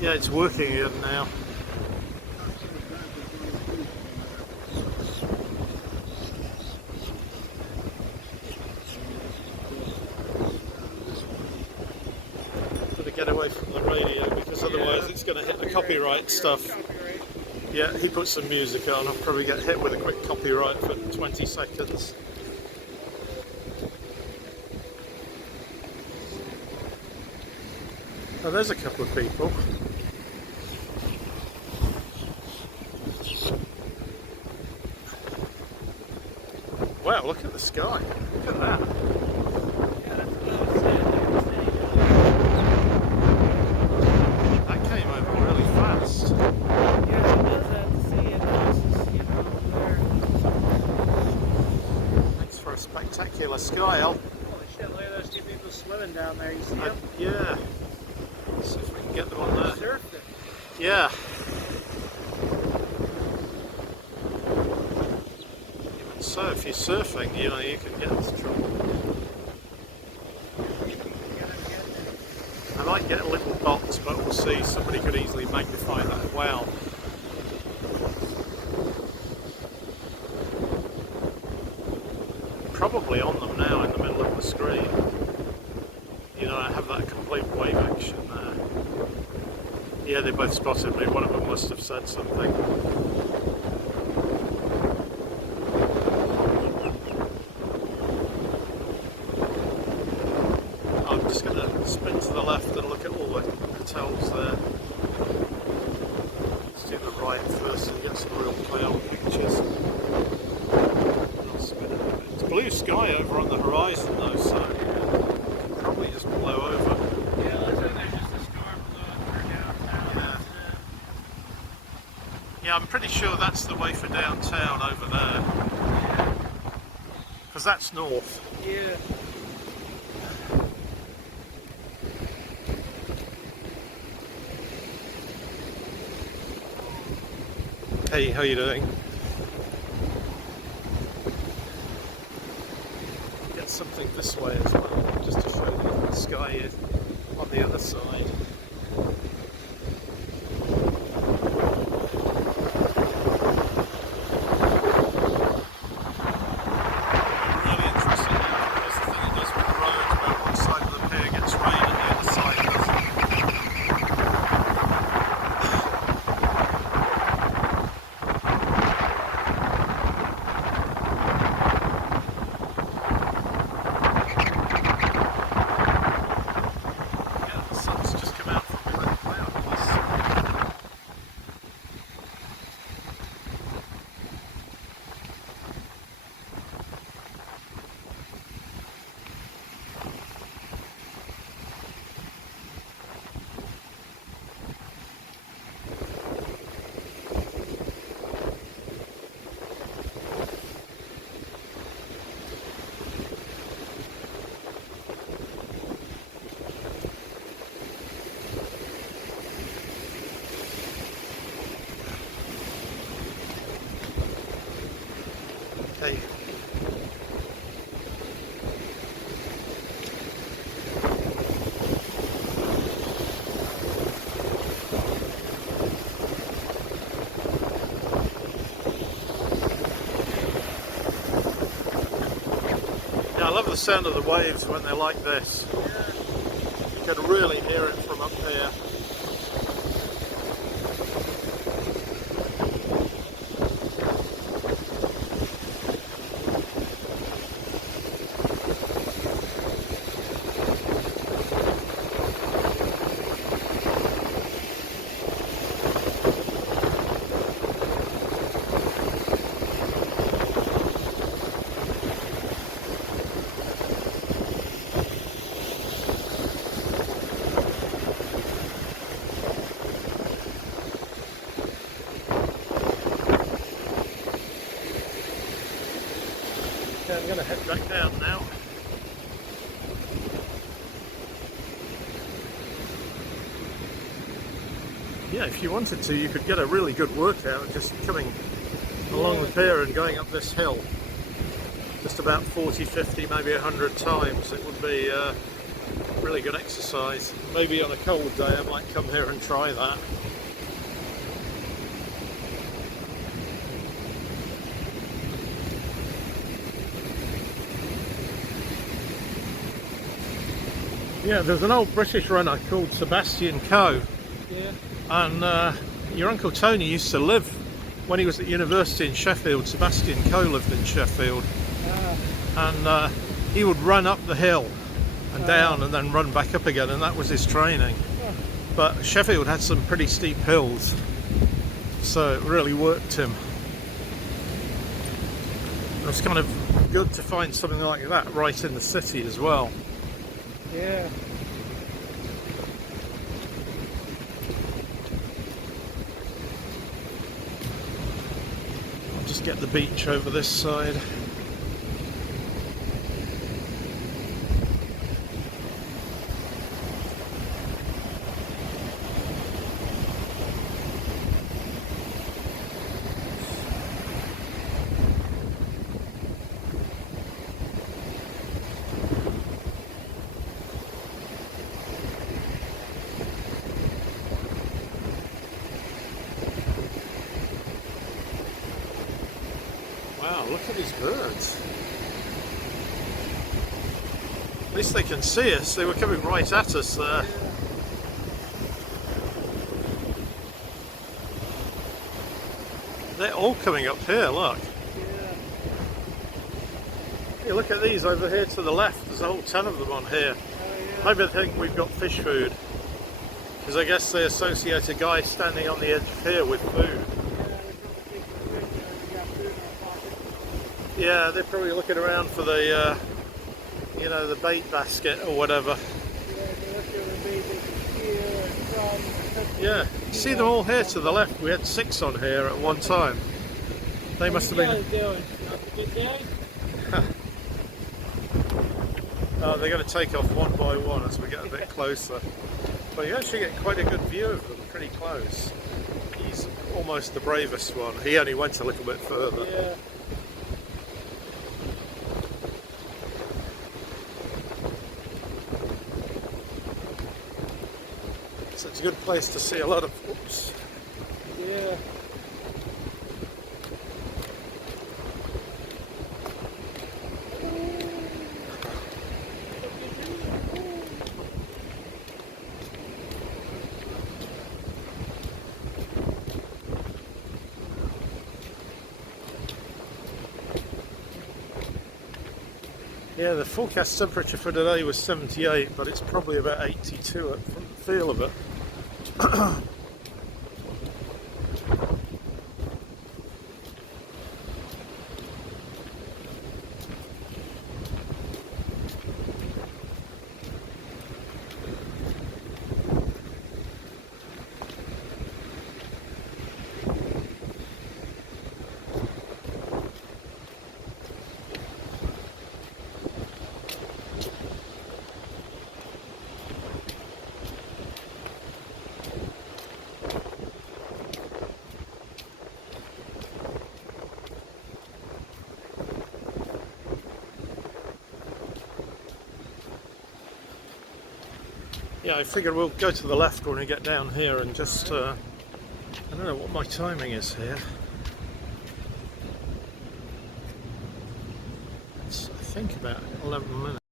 Yeah, it's working again now. Gotta get away from the radio because otherwise it's going to hit the copyright stuff. Yeah, he put some music on. I'll probably get hit with a quick copyright for 20 seconds. Oh, there's a couple of people. Wow, look at the sky. Look at that. That came over really fast. Yeah, it does that to see it. Thanks for a spectacular sky, Al. Holy shit, look at those two people swimming down there. You see them? Yeah. Let's see if we can get them on there. Surfing. Yeah. So if you're surfing, you know, you can get into trouble. I might get little dots, but we'll see. Somebody could easily magnify that. Wow. Probably on them now in the middle of the screen. You know, I have that complete wave action there. Yeah, they both spotted me. One of them must have said something. I'm just going to spin to the left and look at all the hotels there. Let's do the right first and get some real cloud pictures. I'll spin it a bit. It's blue sky over on the horizon though, so it could probably just blow over. Yeah, looks like there's just a storm blowing through downtown. Yeah, I'm pretty sure that's the way for downtown over there. Because that's north. Yeah. Hey, how you doing? Get something this way as well, just to show you what the sky is on the other side. Really interesting now because the thing it does with the road, about one side of the pier gets rain and the other side doesn't. Hey. Yeah, I love the sound of the waves when they're like this. You can really hear it from up here. Okay, I'm going to head back down now. Yeah, if you wanted to, you could get a really good workout just coming along the pier and going up this hill. Just about 40, 50, maybe 100 times. It would be really good exercise. Maybe on a cold day I might come here and try that. Yeah, there's an old British runner called Sebastian Coe. Yeah. And your Uncle Tony used to live, when he was at university in Sheffield, Sebastian Coe lived in Sheffield. And he would run up the hill and down and then run back up again, and that was his training. But Sheffield had some pretty steep hills, so it really worked him. It was kind of good to find something like that right in the city as well. Yeah. I'll just get the beach over this side. Wow, look at these birds. At least they can see us. They were coming right at us there. They're all coming up here, look. Hey, look at these over here to the left. There's a whole ton of them on here. I think we've got fish food. Because I guess they associate a guy standing on the edge of here with food. Yeah, they're probably looking around for the, you know, the bait basket or whatever. Yeah, see them all here to the left. We had 6 on here at one time. They must have been. Oh, they're going to take off one by one as we get a bit closer. But you actually get quite a good view of them, pretty close. He's almost the bravest one. He only went a little bit further. Yeah. So it's a good place to see a lot of. Oops. Yeah. Yeah, the forecast temperature for today was 78, but it's probably about 82 from the feel of it. Yeah, I figure we'll go to the left when we get down here and just, I don't know what my timing is here. It's, I think about 11 minutes.